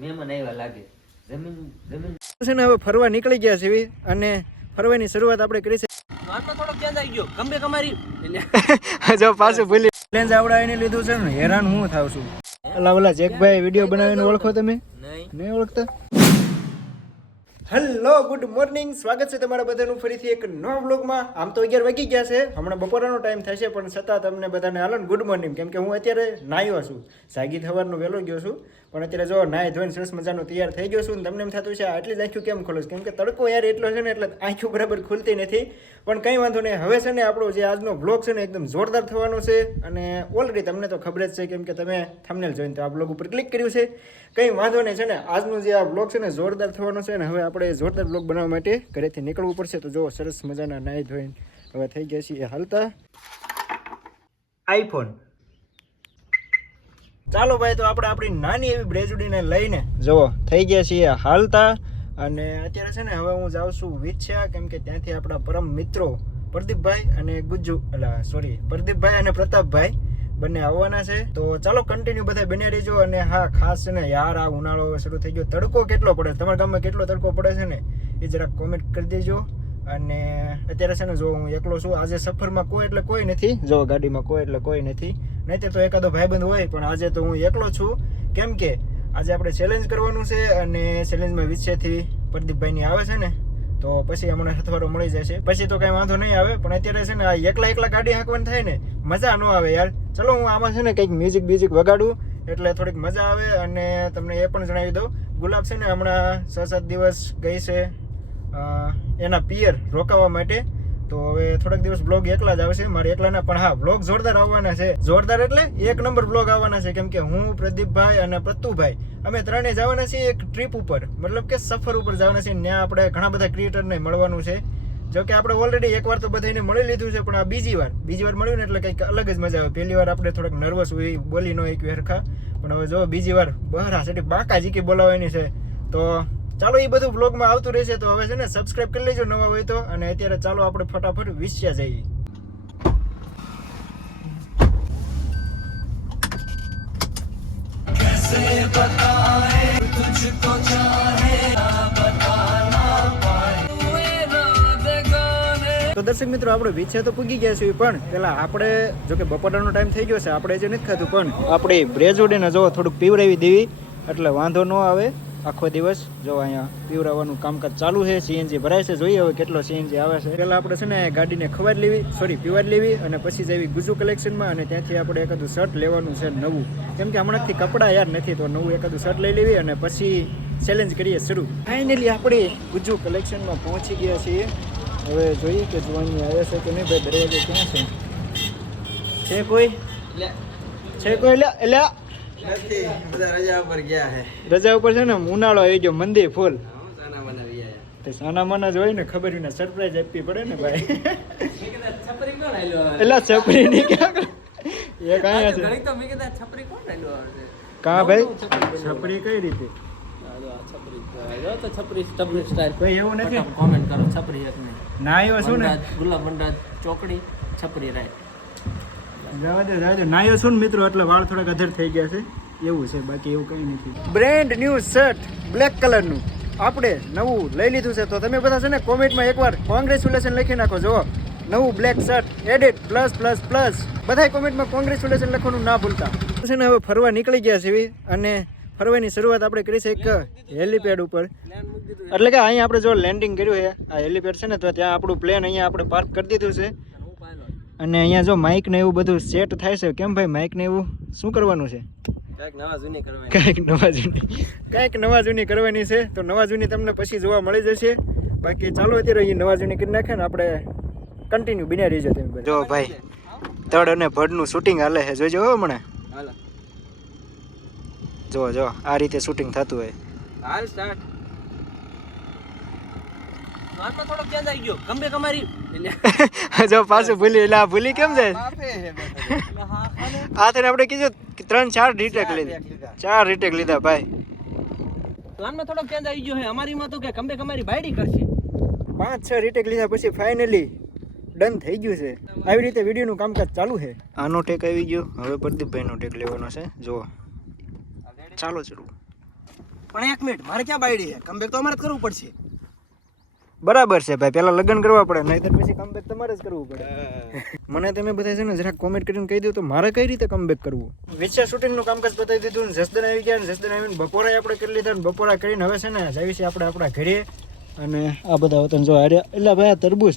મહેમાન આવ્યા લાગે. જમીન છે ને હવે ફરવા નીકળી ગયા છે અને ફરવાની શરૂઆત આપણે કરી છે. વાતમાં થોડો ચેન્જ આવી ગયો. ગમે કમારી જો પાછું ભૂલી ચેલેન્જ આવડાવીને લીધું છે ને, હેરાન હું થાવ છું. ઓલા જેકભાઈ વિડીયો બનાવીને ઓળખો તમે? નહીં ઓળખતા? હેલો, ગુડ મોર્નિંગ, સ્વાગત છે તમારા બધાનું ફરીથી એક નવા વ્લોગમાં. આમ તો 11 વાગી ગયા છે, હમણાં બપોરનો ટાઈમ થશે, પણ છતાં તમને બધાને હાલો ને ગુડ મોર્નિંગ, કેમ કે હું અત્યારે નાહ્યો છું. જાગી સવારનો વહેલો ગયો છું, પણ અત્યારે જો નાહી ધોઈને સરસ મજાનો તૈયાર થઈ ગયો છું. તમને એમ થતું છે આટલી જ આંખ્યું કેમ ખોલું, કેમ કે તડકો યાર એટલો છે ને, એટલે આંખ્યું બરાબર ખુલતી નથી. પણ કંઈ વાંધો નહીં, હવે છે ને આપણો જે આજનો વ્લોગ છે ને એકદમ જોરદાર થવાનો છે. અને ઓલરેડી તમને તો ખબર જ છે, કેમ કે તમે થંબનેલ જોઈને તો આ વ્લોગ ઉપર ક્લિક કર્યું છે. કંઈ વાંધો નહીં, છે ને આજનો જે આ વ્લોગ છે ને જોરદાર થવાનો છે. ને હવે આપણે જોરદાર વ્લોગ બનાવવા માટે ઘરેથી નીકળવું પડશે. તો જો સરસ મજાના નાહી ધોઈને હવે થઈ ગયા છીએ હાલતા. આઈફોન ચાલો ભાઈ, તો આપણે આપણી નાની એવી બ્રેજુડીને લઈને જુઓ થઈ ગયા છીએ હાલતા. અને અત્યારે છે ને હવે હું જાઉં છું વિછ્યા, કેમ કે ત્યાંથી આપણા પરમ મિત્રો પ્રદીપભાઈ અને પ્રદીપભાઈ અને પ્રતાપભાઈ બંને આવવાના છે. તો ચાલો કન્ટિન્યુ બધા બન્યા રહેજો. અને હા, ખાસ છે ને યાર, આ ઉનાળો શરૂ થઈ ગયો, તડકો કેટલો પડે, તમારા ગામમાં કેટલો તડકો પડે છે ને એ જરાક કોમેન્ટ કરી દેજો. અને અત્યારે છે ને જો હું એકલો છું, આજે સફરમાં કોઈ એટલે કોઈ નથી, જો ગાડીમાં કોઈ એટલે કોઈ નથી, નહીં તો એકાદો ભાઈબંધ હોય, પણ આજે તો હું એકલો છું. કેમ કે આજે આપણે ચેલેન્જ કરવાનું છે, અને ચેલેન્જમાં વિષયથી પ્રદીપભાઈની આવે છે ને, તો પછી હમણાં હથવારો મળી જશે, પછી તો કાંઈ વાંધો નહીં આવે. પણ અત્યારે છે ને આ એકલા ગાડી હાંકવાની થાય ને, મજા ન આવે યાર. ચલો હું આમાં છે ને કંઈક મ્યુઝિક વગાડું, એટલે થોડીક મજા આવે. અને તમને એ પણ જણાવી દઉં, ગુલાબ છે ને હમણાં 6-7 દિવસ ગઈ છે એના પિયર રોકાવા માટે. તો હવે થોડાક દિવસ બ્લોગ એકલા જ આવશે, મારે એકલાના, પણ હા બ્લોગ જોરદાર આવવાના છે. જોરદાર એટલે 1 નંબર બ્લોગ આવવાના છે, કેમ કે હું, પ્રદીપભાઈ અને પ્રતુભાઈ અમે ત્રણેય જવાના છીએ એક ટ્રીપ ઉપર, મતલબ કે સફર ઉપર જવાના છીએ. ત્યાં આપણે ઘણા બધા ક્રિએટરને મળવાનું છે. જો કે આપણે ઓલરેડી એકવાર તો બધાને મળી લીધું છે, પણ આ બીજી વાર મળ્યું ને એટલે કંઈક અલગ જ મજા આવે. પહેલી વાર આપણે થોડાક નર્વસ હોય, બોલી ન એક હરખા, પણ હવે જો બીજી વાર બહાર સેટી બાકા જીકી બોલાવવાની છે. તો ચાલો એ બધું બ્લોગમાં આવતું રહેશે. તો હવે છે ને સબસ્ક્રાઇબ કરી લેજો નવા હોય તો. અને અત્યારે ચાલો આપણે ફટાફટ વિછ્યા જઈએ. તો દર્શક મિત્રો, આપણે વિછ્યા તો પૂગી ગયા છીએ, પણ પેલા આપણે જો કે બપોરનો ટાઈમ થઈ ગયો છે, આપણે જે નથી ખાધું, પણ આપણે બ્રેજોડીને જો થોડુંક પીવડાવી દેવી એટલે વાંધો ન આવે. આખો દિવસ જો અહીંયા પીવડાવવાનું કામકાજ ચાલુ છે. સીએનજી ભરાય છે, જોઈએ હવે કેટલો સીએનજી આવે છે. પહેલાં આપણે છે ને ગાડીને પીવાડ લેવી, અને પછી જવી ગુજુ કલેક્શનમાં, અને ત્યાંથી આપણે એકાદું શર્ટ લેવાનું છે નવું, કેમ કે હમણાંથી કપડાં યાર નથી, તો નવું એકાદું શર્ટ લઈ લેવી, અને પછી ચેલેન્જ કરીએ શરૂ. ફાઇનલી આપણે ગુજુ કલેક્શનમાં પહોંચી ગયા છીએ. હવે જોઈએ કે જોવાની આવે છે કે નહીં. ભાઈ દરવાજો ક્યાં છે કોઈ એટલે નથી, બધા રજા ઉપર ગયા છે. રજા ઉપર છે ને, ઉનાળો આવી ગયો, મંદિર ફૂલ. સાના માના જ હોય ને, ખબર ને, સરપ્રાઈઝ આપવી પડે ને ભાઈ. એટલે છપરી ની ક્યાં એ કાંઈ છે કા ભાઈ, છપરી કઈ રીતે? કોઈ એવું નથી, કોમેન્ટ કરો છપરી એક નહીં. ના આવ્યો છું ને, ગુલાબ મંડા ચોકડી છપરી રાય. જવા દે નાયો છું ને મિત્રો, એટલે વાળ થોડાક અધર થઈ ગયા છે, એવું છે, બાકી એવું કંઈ નથી. બ્રેન્ડ ન્યૂ શર્ટ બ્લેક કલરનું આપણે નવું લઈ લીધું છે. તો તમે બધા છે ને કોમેન્ટમાં એકવાર કોંગ્રેચ્યુલેશન લખી નાખો. જો નવું બ્લેક શર્ટ એડિટ +++, બધા કોમેન્ટમાં કોંગ્રેચ્યુલેશન લખવાનું ના ભૂલતા. છે ને હવે ફરવા નીકળી ગયા છે, અને ફરવાની શરૂઆત આપણે કરી છે એક હેલીપેડ ઉપર, એટલે કે અહીંયા આપણે જો લેન્ડિંગ કર્યું છે, આ હેલીપેડ છે ને, તો ત્યાં આપણું પ્લેન અહીંયા આપણે પાર્ક કરી દીધું છે. અને અહીંયા જો માઇક ને એવું બધું સેટ થાય છે. કેમ ભાઈ, માઇક ને એવું શું કરવાનું છે? કંઈક નવા જૂની કરવાની છે. તો નવા જૂની તમને પછી જોવા મળી જશે. બાકી ચાલો અત્યારે અહીં નવા જૂની કરી નાખે ને આપણે કન્ટિન્યુ બિના રહી જશે. જો ભાઈ, તડ અને ભડનું શૂટિંગ હાલે છે, જોજો હમણાં. જો આ રીતે શૂટિંગ થતું હોય. હાલ સ્ટાર્ટ. વાતમાં થોડો ચેન્જ આવી ગયો. ગમે કમારી જો પાછું ભૂલી કેમ જાય? આ તને આપણે કીધું 3-4 રીટેક લીધા ભાઈ. પ્લાનમાં થોડો ચેન્જ આવી ગયો છે. અમારીમાં તો કે ગમે કમારી બાયડી કરશે. 5-6 રીટેક લીધા પછી ફાઇનલી ડન થઈ ગયું છે. આવી રીતે વિડીયોનું કામકાજ ચાલુ છે. આનો ટેક આવી ગયો, હવે પ્રદીપભાઈનો ટેક લેવાનો છે. જો ચાલો ચડવું. પણ એક મિનિટ મારે ક્યાં બાયડી છે કમબેક તો અમારે જ કરવું પડશે બરાબર છે ભાઈ, પેલા લગ્ન કરવા પડે, નહીતર પછી કમબેક તમારે જ કરવું પડે. મને તમે બધા છે ને જરાક કોમેન્ટ કરીને કહી દો તો મારે કઈ રીતે કમબેક કરવું. વિચાર શૂટિંગનું કામકાજ બતાવી દીધું ને જસદન આવી ગયા ને જસદન આવીને બપોરા આપણે કરી લીધા ને બપોરા કરીને હવે છે ને જાવી છે આપણે આપણા ઘરે. અને આ બધા વતન જો હારે એટલે ભાઈ આ તરબૂચ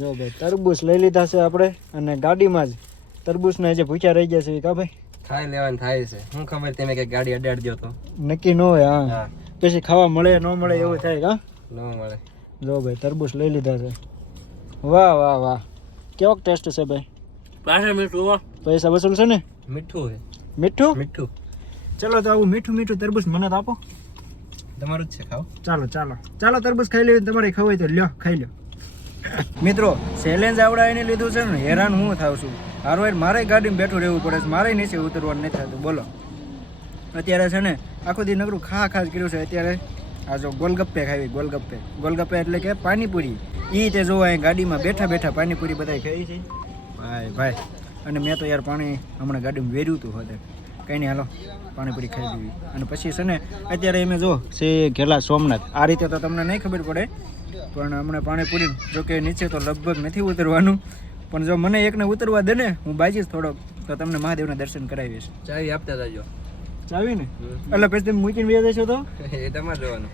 જો ભાઈ તરબૂચ લઈ લીધા છે આપણે અને ગાડીમાં જ તરબૂચના જે ભૂખ્યા રહી ગયા છે કા ભાઈ ખાઈ લેવાનું થાય છે હું ખબર તમે કે ગાડી અડાડજો તો નક્કી ન હોય. હા પછી ખાવા મળે ન મળે એવું થાય કા ન મળે. જો ભાઈ તરબૂચ લઈ લીધા છે. વાહ વાહ વાહ કેવો ટેસ્ટ છે ભાઈ. પાછા મીઠું પૈસા વસૂલ છે ને. મીઠું છે મીઠું મીઠું. ચલો તો આવું મીઠું મીઠું તરબૂચ મને તો આપો. તમારું જ છે ખાઓ. ચાલો ચાલો ચાલો તરબૂચ ખાઈ લેવી તમારે ખાવું હોય તો લ્યો ખાઈ લો. મિત્રો ચેલેન્જ આવડાવીને લીધું છે ને હેરાન હું થાવ છું. હારવાર મારે ગાડીમાં બેઠું રહેવું પડે છે, મારે નીચે ઉતરવાનું નથી થતું. બોલો અત્યારે છે ને આખો દી નકરું ખા ખાસ કર્યું છે. અત્યારે આ જો ગોલગપ્પે ખાવી ગોલગપ્પે એટલે કે પાણીપુરી એ તે જોવા અહીં ગાડીમાં બેઠા બેઠા પાણીપુરી બધા ખાઈ છે ભાઈ ભાઈ. અને મેં તો યાર પાણી હમણાં ગાડીમાં વેર્યું હતું હોતે કંઈ નહીં હાલો પાણીપુરી ખાઈ લેવી. અને પછી છે ને અત્યારે એમ જો છે ઘેલા સોમનાથ આ રીતે તો તમને નહીં ખબર પડે પણ હમણાં પાણીપુરી જો કે નીચે તો લગભગ નથી ઉતરવાનું પણ જો મને એકને ઉતરવા દે ને હું બાજીશ થોડોક તો તમને મહાદેવના દર્શન કરાવીશ. ચાવી આપતા જજો. ચાવી ને એટલે પછી તમે મૂકીને વ્યા જશો તો એ તમારે જોવાનું.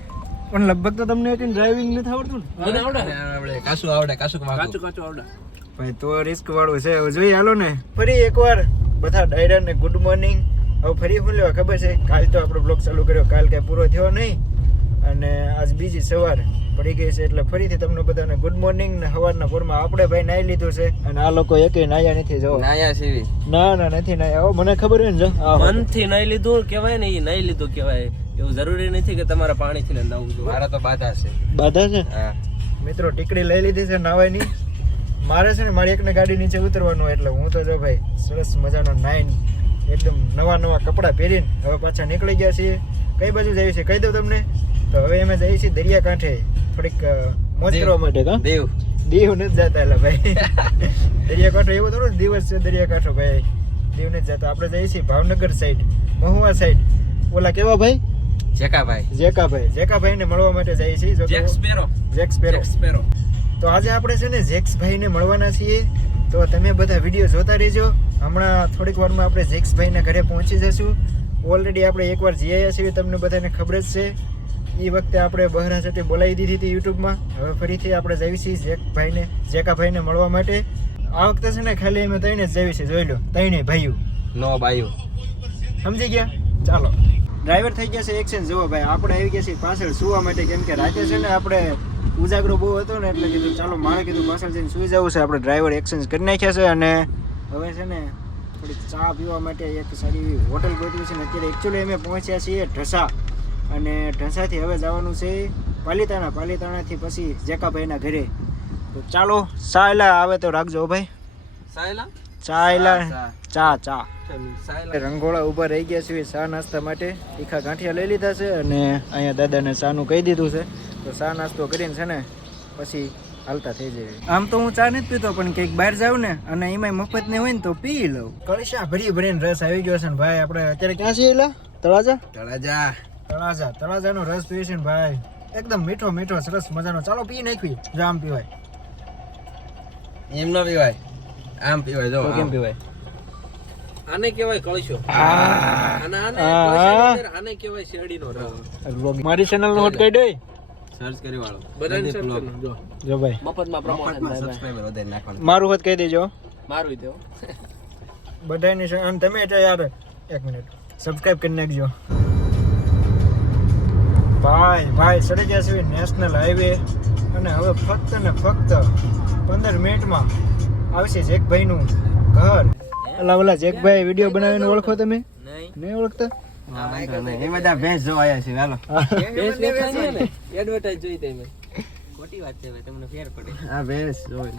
પણ લગભગ તો તમને એકને ડ્રાઇવિંગ નથી આવડતું ને. આવડે કાચું આવડે કાચું આવડે ભાઈ તો રિસ્ક વાળું છે. હવે જોઈએ હાલો ને ફરી એકવાર બધા ડાયરાને ગુડ મોર્નિંગ. હવે ફરી શું લેવા ખબર છે કાલ તો આપણો બ્લોગ ચાલુ કર્યો કાલ કાંઈ પૂરો થયો નહીં અને આજ બીજી સવાર પડી ગઈ છે એટલે ફરીથી તમને બધાને ગુડ મોર્નિંગ ને સવારના પોરમાં આપણે ભાઈ નાહી લીધું છે અને આ લોકો એકેય નાહ્યા નથી. જો નાયા સીવી ના નથી નાહ્યા. મને ખબર હોય ને જો મનથી નહીં લીધું કહેવાય ને એ નહીં લીધું કહેવાય. એવું જરૂરી નથી કે તમારે પાણીથી ને નાવું જોઈએ. મારા તો બાધા છે. બાધા છે હા મિત્રો ટીકડી લઈ લીધી છે નાવાની. મારે છે ને મારી એકને ગાડી નીચે ઉતરવાનું હોય એટલે હું તો જો ભાઈ સરસ મજાનો નાઈન એકદમ નવા કપડાં પહેરીને હવે પાછા નીકળી ગયા છીએ. કઈ બાજુ જઈએ છીએ કહી દઉં તમને. તો હવે અમે જઈએ છીએ દરિયાકાંઠે થોડીક મોજ કરવા માટે. કા દીવ નથી જતા એટલે ભાઈ દરિયાકાંઠો એવો થોડો દિવસ છે દરિયાકાંઠો ભાઈ દીવ નથી જતા. આપણે જઈએ છીએ ભાવનગર સાઈડ મહુવા સાઈડ. ઓલા કેવા ભાઈ જેકાભાઈ ને મળવા માટે જઈએ છીએ. Jack sparrow. તો આજે આપણે છે ને જેક્સભાઈને મળવાના છીએ તો તમે બધા વિડીયો જોતા રહેજો. હમણાં થોડીક વારમાં આપણે જેક્સભાઈના ઘરે પહોંચી જશું. ઓલરેડી આપણે એકવાર જઈ આવ્યા છીએ તમને બધાને ખબર જ છે. એ વખતે આપણે બહરા સાથે બોલાવી દીધી હતી યુટ્યુબમાં. હવે ફરીથી આપણે જઈએ છીએ જેકાભાઈને મળવા માટે. આ વખતે છે ને ખાલી અમે ત્રણે જ જઈએ છીએ. જોઈ લો ત્રણેય ભાઈઓ નો બાયું સમજી ગયા. ચાલો ડ્રાઈવર થઈ ગયા છે એક્સચેન્જ. જુઓ ભાઈ આપણે આવી ગયા છીએ પાછળ સુવા માટે કેમ કે રાતે છે ને આપણે ઉજાગરો બહુ હતો ને એટલે કીધું ચાલો મારે કીધું પાછળ જઈને સુઈ જવું છે. આપણે ડ્રાઈવર એક્સચેન્જ કરી નાખ્યા છે અને હવે છે ને થોડીક ચા પીવા માટે એક સારી એવી હોટલ ગોતવી છે ને અત્યારે એકચ્યુઅલી અમે પહોંચ્યા છીએ ઢસા અને ઢસાથી હવે જવાનું છે પાલીતાણાથી પછી જેકાભાઈના ઘરે. તો ચાલો સાયલા આવે તો રાખજો ભાઈ. ચા રંગોળા ઊભા રહી ગયા છે ચા નાસ્તા માટે. તીખા ગાંઠિયા લઈ લીધા છે અને અહીંયા દાદાને ચાનું કહી દીધું છે તો ચા નાસ્તો કરીને છે ને પછી હાલતા થઈ જાય. આમ તો હું ચા નથી પીતો પણ કંઈક બહાર જાઉં ને અને એમાંય મફત ને હોય ને તો પી લઉં. કળશા ભરીને રસ આવી ગયો છે ને ભાઈ. આપણે અત્યારે ક્યાં છીએ એલા તળાજાનો રસ પીએ છે ને ભાઈ. એકદમ મીઠો સરસ મજાનો. ચાલો પી નાખવી. જો આમ પીવાય એમ ન પીવાય આમ પીવાય. જો કેમ પીવાય? આને કહેવાય કળશો. આને કહેવાય શેરડીનો રસ. મારી ચેનલ નો હોટ કરી દે. સર્ચ કરી વાળો બધાને જો ભાઈ મફતમાં પ્રમોશન સબસ્ક્રાઇબર વધારે નાખવાનું. મારું હોત કહી દેજો. મારું દેવો બધાની અને તમે તો યાર એક મિનિટ સબસ્ક્રાઇબ કરી નાખજો. ભાઈ ચડી ગયા છે નેશનલ હાઈવે અને હવે ફક્ત 15 મિનિટમાં આવશે જેકભાઈનું ઘર. ઓલા જેકભાઈ વિડીયો બનાવીને ઓળખો તમે? નહીં ઓળખતા? એ બધા ભેંસ જોવા આવ્યા છે. હાલો ભેંસ વેચાય ને એડવર્ટાઇઝ જોઈ તમે. ખોટી વાત છે ભાઈ તમને ફેર પડે. હા ભેંસ જોઈ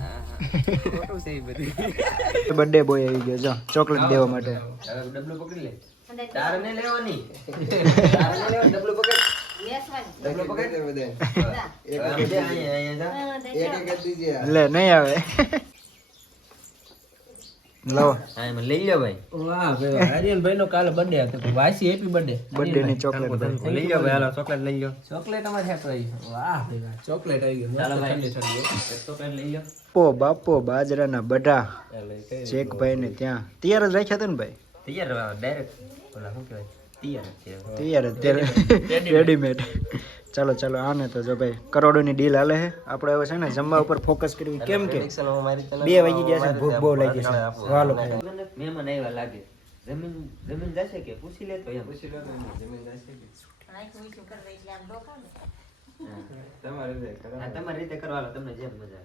ખોટું છે એ બધી. બર્થડે બોય આવી ગયો જો ચોકલેટ દેવા માટે. ડબલું પકડી લે. તારે ને લેવાની. તારે ને લેવાની ડબલું પકડ. ડબલું પકડ દે બધે. એક દે અહીંયા જા. એક દીજે. લે નહીં આવે. લાવો હા એમાં લઈ લો ભાઈ. વાહ ભાઈ આર્યનભાઈ નો કાલે બર્થડે હતો તો વાસી હેપી બર્થડે બર્થડે ની ચોકલેટ ભાઈ લઈ લો ભાઈ, હાલો ચોકલેટ લઈ લો. ચોકલેટ અમારે હેપ આવી વાહ ભાઈ વાહ ચોકલેટ આવી ગયો ચાલો ભાઈ. ઠંડી ઠંડી એક ચોકલેટ લઈ લો. બાપો બાજરાના બઢા જેકભાઈ ને ત્યાં તૈયાર જ રાખ્યા હતા ને ભાઈ તૈયાર ડાયરેક્ટ ઓલા શું કહેવાય તૈયાર જ છે. તૈયાર જ ત્યારે રેડીમેડ. ચાલો ચાલો આને તો જો ભાઈ કરોડોની ડીલ હાલે છે. આપણે હવે છે ને જમવા ઉપર ફોકસ કરવી કેમ કે Prediction માં મારી તને 2 વાગી ગયા છે, ભૂખ બહુ લાગી છે. વાલો મહેમાન આવ્યા લાગે. જમીન જમીન જશે કે પૂછી લે તો એમ. પૂછી લે તો જમીન જશે કે તમારી રીતે કરવા લો, તમને જેમ મજા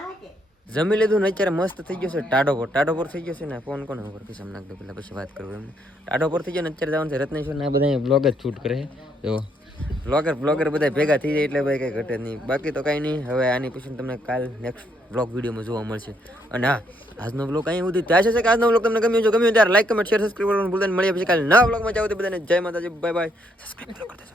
આવે. જમી લીધું ને અત્યારે મસ્ત થઈ ગયો છે ટાઢો પર થઈ ગયો છે ને. ફોન કોને ઉપર કિસ્સા નાખ દો પેલા પછી વાત કરું એમ. ટાઢો પર થઈ ગયો ને અત્યારે જવાનું છે રત્નેશ્વર ને આ બધા બ્લોગ જ શૂટ કરે છે. જો બ્લોગર બધા ભેગા થઈ જાય એટલે ભાઈ કઈ ઘટે નહીં. બાકી તો કાંઈ નહીં. હવે આની પછી તમને કાલ નેક્સ્ટ બ્લોગ વિડીયોમાં જોવા મળશે. અને હા, આજનો બ્લોગ અહીં સુધી ત્યાં છે કે આજનો બ્લોગ તમને ગમ્યો ત્યારે લાઈક કમેન્ટ શેર સબસ્ક્રાઈબ કરવાનું ભૂલતા નહીં. મળીએ પછી કાલે નવા બ્લોગમાં જાવ તો બધાને જય માતાજી, બાય બાય. સબસ્ક્રાઈબ કરો કરતા